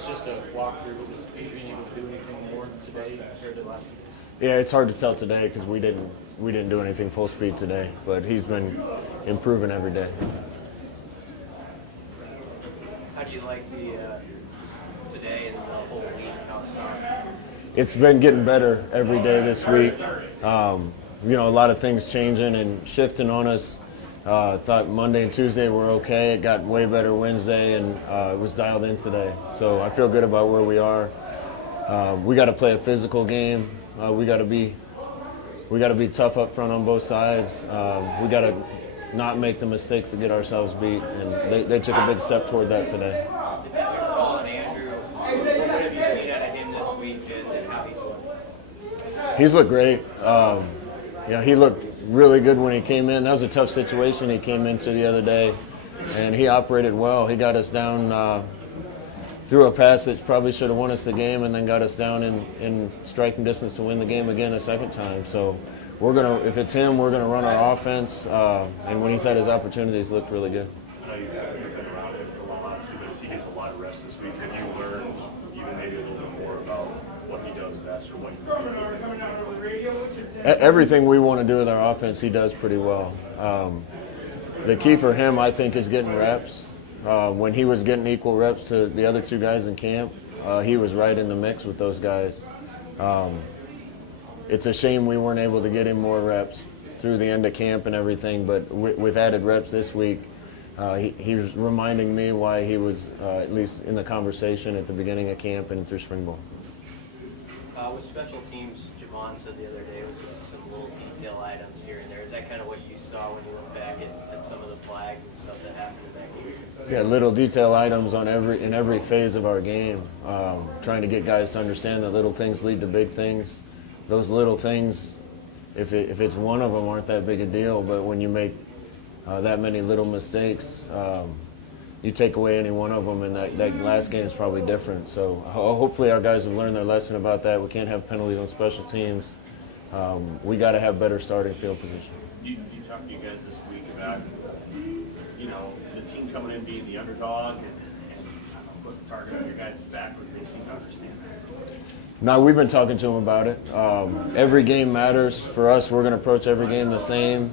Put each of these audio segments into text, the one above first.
was just a walkthrough, but was being able to do anything more today compared to last week? Yeah, it's hard to tell today because we didn't do anything full speed today, but he's been improving every day. How do you like the today and the whole week? How it's gone? It's been getting better every day this week. You know, a lot of things changing and shifting on us. Thought Monday and Tuesday were okay. It got way better Wednesday, and it was dialed in today. So I feel good about where we are. We got to play a physical game. We got to be tough up front on both sides. We got to not make the mistakes to get ourselves beat, and they took a big step toward that today. Paul and Andrew, what have you seen out of him this week and how he's looked? He's looked great. Yeah, he looked really good when he came in. That was a tough situation he came into the other day, and he operated well. He got us down through a pass that probably should have won us the game, and then got us down in striking distance to win the game again a second time. So if it's him, we're gonna run our offense. And when he's had his opportunities, looked really good. I know you guys have been around him for a while, obviously, but as he gets a lot of reps this week, have you learned even maybe a little bit more about what he does best or what he Everything we want to do with our offense, he does pretty well. The key for him, I think, is getting reps. When he was getting equal reps to the other two guys in camp, he was right in the mix with those guys. It's a shame we weren't able to get him more reps through the end of camp and everything, but with added reps this week, he was reminding me why he was at least in the conversation at the beginning of camp and through spring ball. With special teams, Javon said the other day it was just some little detail items here and there. Is that kind of what you saw when you look back at some of the flags and stuff that happened in that game? Yeah, little detail items in every phase of our game, trying to get guys to understand that little things lead to big things. Those little things, if it's one of them, aren't that big a deal, but when you make that many little mistakes, you take away any one of them, and that last game is probably different. So hopefully our guys have learned their lesson about that. We can't have penalties on special teams. We got to have better starting field position. You talked to you guys this week about, you know, the team coming in being the underdog and put the target on your guys' back, but they seem to understand that. No, we've been talking to them about it. Every game matters. For us, we're going to approach every game the same.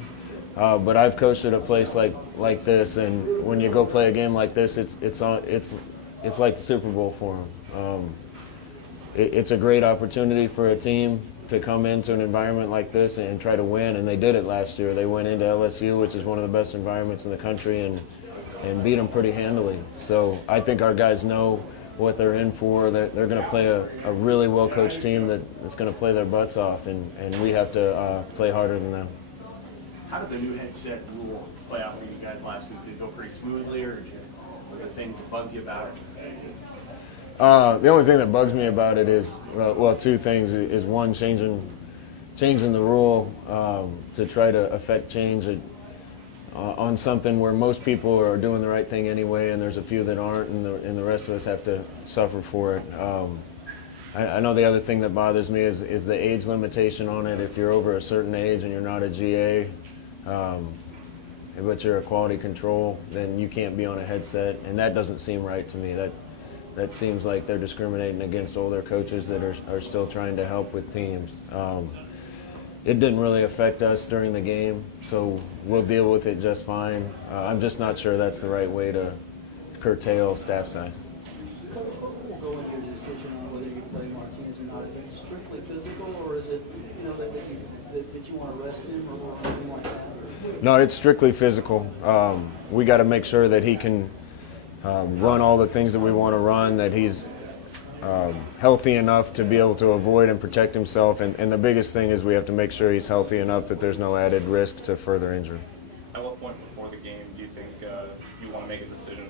But I've coached at a place like this, and when you go play a game like this, it's like the Super Bowl for them. It's a great opportunity for a team to come into an environment like this and try to win, and they did it last year. They went into LSU, which is one of the best environments in the country, and beat them pretty handily. So I think our guys know what they're in for. They're going to play a really well-coached team that's going to play their butts off, and we have to play harder than them. How did the new headset rule play out for you guys last week? Did it go pretty smoothly, or were there things that bugged you about it? The only thing that bugs me about it is, well, two things. Is one, changing the rule to try to affect change on something where most people are doing the right thing anyway, and there's a few that aren't, and the rest of us have to suffer for it. I know the other thing that bothers me is the age limitation on it. If you're over a certain age and you're not a GA, but you're a quality control, then you can't be on a headset, and that doesn't seem right to me. That seems like they're discriminating against older coaches that are still trying to help with teams. It didn't really affect us during the game, so we'll deal with it just fine. I'm just not sure that's the right way to curtail staff size. What will go into your decision on whether you play Martinez or not? Is it strictly physical, or is it, you know, that you want to rest him or anything like that? No, it's strictly physical. We got to make sure that he can run all the things that we want to run, that he's healthy enough to be able to avoid and protect himself, and the biggest thing is we have to make sure he's healthy enough that there's no added risk to further injury. At what point before the game do you think you want to make a decision?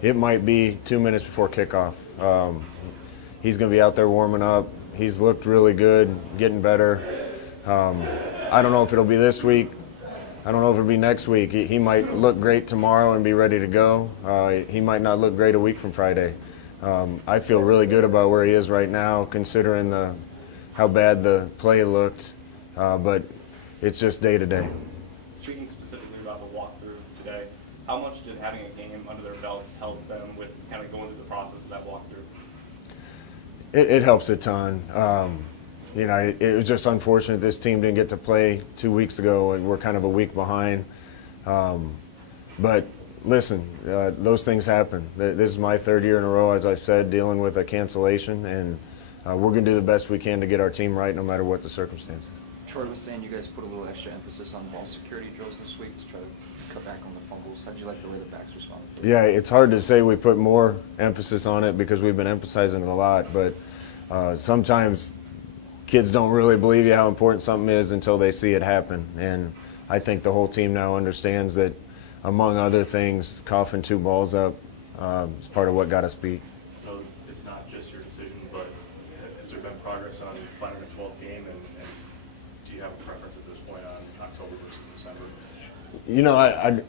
It might be 2 minutes before kickoff. He's going to be out there warming up. He's looked really good, getting better. I don't know if it'll be this week. I don't know if it'll be next week. He might look great tomorrow and be ready to go. He might not look great a week from Friday. I feel really good about where he is right now, considering how bad the play looked, but it's just day to day. Speaking specifically about the walkthrough today, how much did having a game under their belts help them with kind of going through the process of that walkthrough? It helps a ton. You know, it was just unfortunate this team didn't get to play 2 weeks ago, and we're kind of a week behind. But listen, those things happen. This is my 3rd year in a row, as I've said, dealing with a cancellation, and we're going to do the best we can to get our team right no matter what the circumstances. Troy was saying you guys put a little extra emphasis on ball security drills this week to try to cut back on the fumbles. How'd you like the way the backs responded? Yeah, it's hard to say we put more emphasis on it because we've been emphasizing it a lot, but sometimes kids don't really believe you how important something is until they see it happen. And I think the whole team now understands that, among other things, coughing 2 balls up is part of what got us beat. So it's not just your decision, but has there been progress on finding a 12th game, and do you have a preference at this point on October versus December? You know,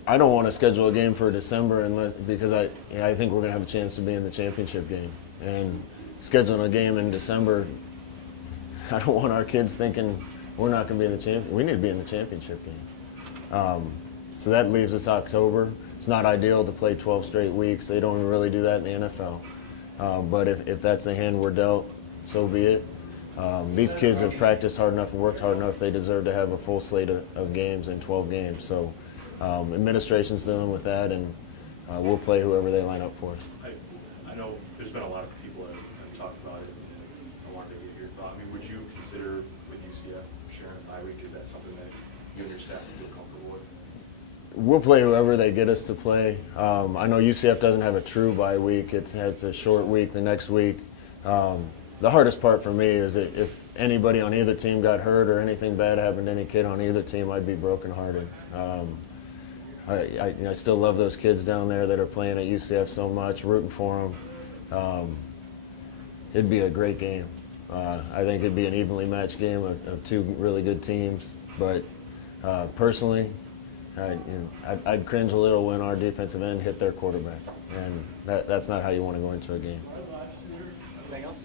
I don't want to schedule a game for December because I think we're going to have a chance to be in the championship game. And scheduling a game in December, I don't want our kids thinking we're not going to be in the championship. We need to be in the championship game. So that leaves us October. It's not ideal to play 12 straight weeks. They don't really do that in the NFL. But if that's the hand we're dealt, so be it. These kids have practiced hard enough and worked hard enough. They deserve to have a full slate of games in 12 games. So administration's dealing with that, and we'll play whoever they line up for us. I know there's been a lot of people that have talked about it. I wanted to get your thought. I mean, would you consider with UCF sharing a bye week? Is that something that you and your staff would feel comfortable with? We'll play whoever they get us to play. I know UCF doesn't have a true bye week. It's a short week the next week. The hardest part for me is that if anybody on either team got hurt or anything bad happened to any kid on either team, I'd be brokenhearted. I still love those kids down there that are playing at UCF so much, rooting for them. It'd be a great game. I think it'd be an evenly matched game of 2 really good teams. But personally, I'd cringe a little when our defensive end hit their quarterback, and that's not how you want to go into a game. Anything else?